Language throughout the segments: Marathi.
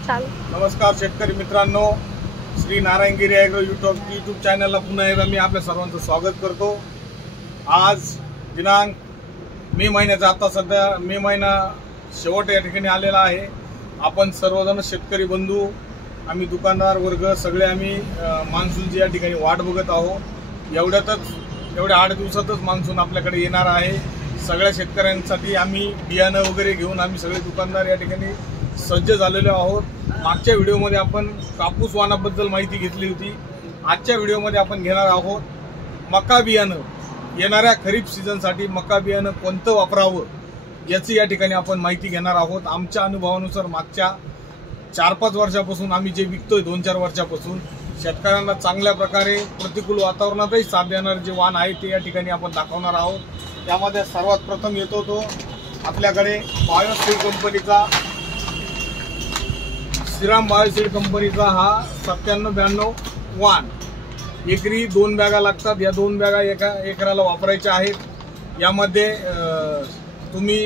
नमस्कार शेतकरी मित्रांनो, श्री नारायणगिरी ॲग्रो यूट्यूब चॅनलला पुन्हा एकदा मी आपल्या सर्वांचं स्वागत करतो। आज दिनांक मे महिन्याचा, आता सध्या मे महिना शेवट या ठिकाणी आलेला आहे। आपण सर्वजण शेतकरी बंधू, आम्ही दुकानदार वर्ग सगळे आम्ही मान्सूनची या ठिकाणी वाट बघत आहोत। एवढ्या 8 दिवसातच मान्सून आपल्याकडे येणार आहे। सगळ्या शेतकऱ्यांसाठी आम्ही बियाणं वगैरे घेऊन आम्ही सगळे दुकानदार या ठिकाणी सज्ज झालेलो आहोत। मागच्या व्हिडिओमध्ये आपण कापूस वाणाबद्दल माहिती घेतली होती। आजच्या व्हिडिओमध्ये आपण घेणार आहोत मका बियाणं। येणाऱ्या खरीप सीझनसाठी मका बियाणं कोणतं वापरावं याची या ठिकाणी आपण माहिती घेणार आहोत। आमच्या अनुभवानुसार मागच्या 4-5 वर्षापासून आम्ही जे विकतोय, 2-4 वर्षापासून शेतकऱ्यांना चांगल्या प्रकारे प्रतिकूल वातावरणातही साथ देणारे जे वाण आहे ते या ठिकाणी आपण दाखवणार आहोत। त्यामध्ये सर्वात प्रथम येतो तो आपल्याकडे बायोसीड कंपनीचा, श्रीराम बायोसीड कंपनीचा हा 9792 वाण। एकरी 2 बॅगा लागतात। या 2 बॅगा एका एकराला वापरायच्या आहेत। यामध्ये तुम्ही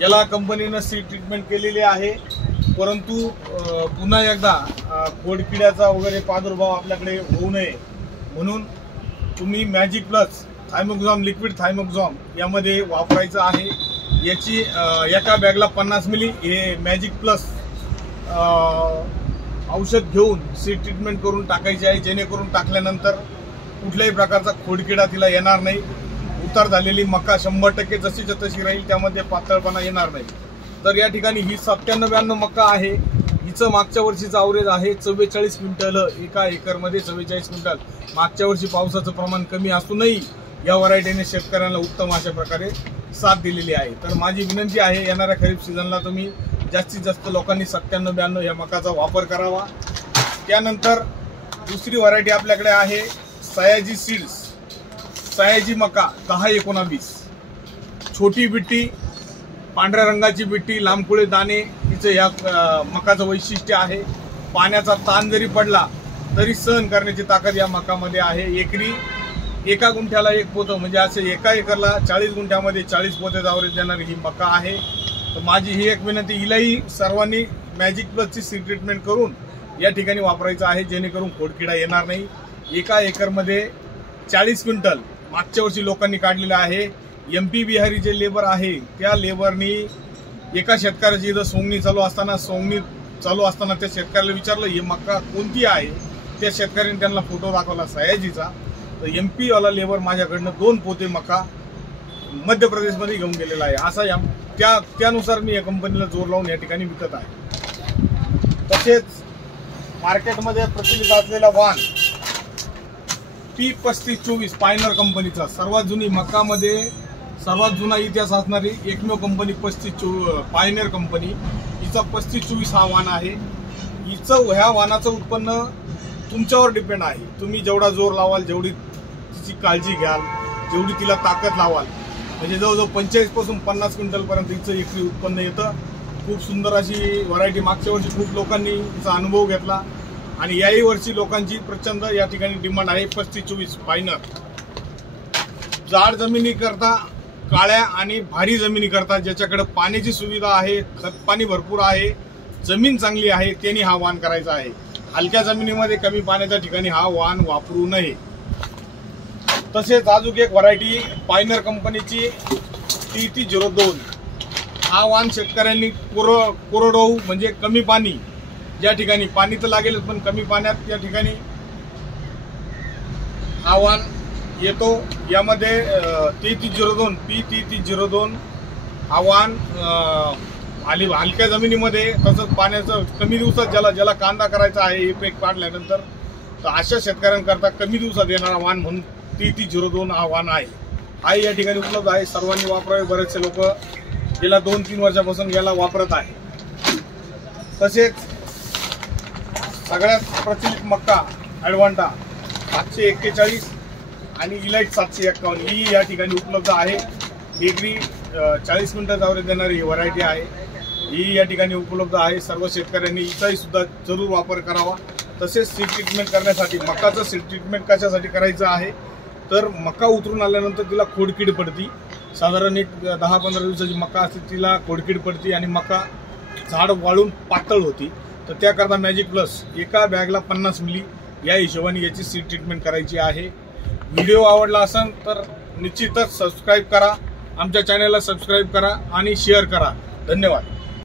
याला कंपनीने सीड ट्रीटमेंट केलेली आहे, परंतु पुन्हा एकदा खोडकिड्याचा वगैरे प्रादुर्भाव आपल्याकडे होऊ नये म्हणून तुम्ही मॅजिक प्लस थायमोक्झाम, लिक्विड थायमोक्झाम यामध्ये वापरायचं आहे। याची एका बॅगला 50 मिली हे मॅजिक प्लस औषध घेऊन सीड ट्रीटमेंट करून टाकायचे आहे, जेणेकरून टाकल्यानंतर कुठल्याही प्रकारचा खोडकिडा तिला येणार नाही। उतार झालेली मका 100% जशीच्या तशी राहील, त्यामध्ये पातळपणा येणार नाही। तर या ठिकाणी ही 9792 मका आहे। हिचं मागच्या वर्षीचं ॲव्हरेज आहे 44 क्विंटल एका एकरमध्ये, 44 क्विंटल। मागच्या वर्षी पावसाचं प्रमाण कमी असूनही या व्हरायटीने शेतकऱ्यांना उत्तम अशा प्रकारे साथ दिलेली आहे। तर माझी विनंती आहे, येणाऱ्या खरीप सीझनला तुम्ही जास्तीत जास्त लोकांनी 9792 या मकाचा वापर करावा। त्यानंतर दुसरी व्हरायटी आपल्याकडे आहे सयाजी सीड्स, सयाजी मका 1019। छोटी बिट्टी, पांढऱ्या रंगाची बिट्टी, लांबकुळे दाणे हिचं या मकाचं वैशिष्ट्य आहे। पाण्याचा ताण जरी पडला तरी सहन करण्याची ताकद या मकामध्ये आहे। एकरी एका गुंठ्याला 1 पोतं, म्हणजे असे एका एकरला 40 गुंठ्यामध्ये 40 पोते ॲव्हरेज देणारी ही मका आहे। तर माझी ही एक विनंती, हिलाही सर्वांनी मॅजिक प्लसची सीड ट्रीटमेंट करून या ठिकाणी वापरायचं आहे, जेणेकरून खोडकिडा येणार नाही। एका एकरमध्ये 40 क्विंटल मागच्या वर्षी लोकांनी काढलेलं आहे। MP बिहारी जे लेबर आहे त्या लेबरनी एका शेतकऱ्याची इथं सोंगणी चालू असताना त्या शेतकऱ्याला विचारलं ही मका कोणती आहे। त्या शेतकऱ्याने त्यांना फोटो दाखवला सयाजीचा। तर MP वाला लेबर माझ्याकडनं 2 पोते मका मध्य प्रदेशमध्ये घेऊन गेलेला आहे। असा त्यानुसार मी या कंपनीला जोर लावून या ठिकाणी विकत आहे। तसेच मार्केटमध्ये प्रचलित असलेला वाण P3524 पायनर कंपनीचा, सर्वात जुनी मकामध्ये सर्वात जुना इतिहास असणारी एकमेव कंपनी पायनर कंपनी, हिचा 3524 हा वाण आहे। ह्या वाणाचं उत्पन्न तुमच्यावर डिपेंड आहे। तुम्ही जेवढा जोर लावाल, जेवढी तिची काळजी घ्याल, जेवढी तिला ताकद लावाल, म्हणजे जवळजवळ 45 पासून 50 क्विंटलपर्यंत हिचं एकरी उत्पन्न येतं। खूप सुंदर अशी व्हरायटी। मागच्या वर्षी खूप लोकांनी हिचा अनुभव घेतला आणि याही वर्षी लोकांची प्रचंड या ठिकाणी डिमांड आहे 3524 पायनर। जाड जमिनीकरता, काळ्या आणि भारी जमिनीकरता, ज्याच्याकडे पाण्याची सुविधा आहे, खतपाणी भरपूर आहे, जमीन चांगली आहे, त्यांनी हा वाण करायचा आहे। हलक्या जमिनीमध्ये कमी पाण्याच्या ठिकाणी हा वाण वापरू नये। तसेच अजून एक व्हरायटी पायनर कंपनीची TT02, हा वाण शेतकऱ्यांनी कोरडवाहू म्हणजे कमी पाणी, ज्या ठिकाणी पाणी तर लागेलच पण कमी पाण्यात या ठिकाणी हा वाण येतो। यामध्ये P3002 हा वाण हलक्या जमिनीमध्ये, तसंच पाण्याचं कमी दिवसात ज्याला कांदा करायचा आहे हे पीक काढल्यानंतर, तर अशा शेतकऱ्यांकरता कमी दिवसात येणारा वाण म्हणून TT02 हा वाण आहे। हा या ठिकाणी उपलब्ध आहे, सर्वांनी वापरावे। बरेचसे लोक गेल्या 2-3 वर्षापासून याला वापरत आहे। तसेच सगळ्यात प्रचलित मक्का ॲडव्हान्टा 741 आणि इलाइट 751 ही या ठिकाणी उपलब्ध आहे। एकरी 40 क्विंटल ॲव्हरेज देणारी ही व्हरायटी आहे, ही या ठिकाणी उपलब्ध आहे। सर्व शेतकऱ्यांनी हिचाही सुद्धा जरूर वापर करावा। तसेच सीड ट्रीटमेंट करण्यासाठी, मकाचं सीड ट्रीटमेंट कशासाठी करायचं आहे तर मका उतरून आल्यानंतर तिला खोडकीड पडती, साधारण एक 10-15 दिवसाची मका असते, तिला खोडकीड पडती आणि मका झाड वाळून पातळ होती। तर त्याकरता मॅजिक प्लस एका बॅगला 50 मिली या हिशोबाने याची सीड ट्रीटमेंट करायची आहे। व्हिडिओ आवडला असेल तर निश्चितच सबस्क्राईब करा, आमच्या चॅनलला सबस्क्राईब करा आणि शेअर करा। धन्यवाद।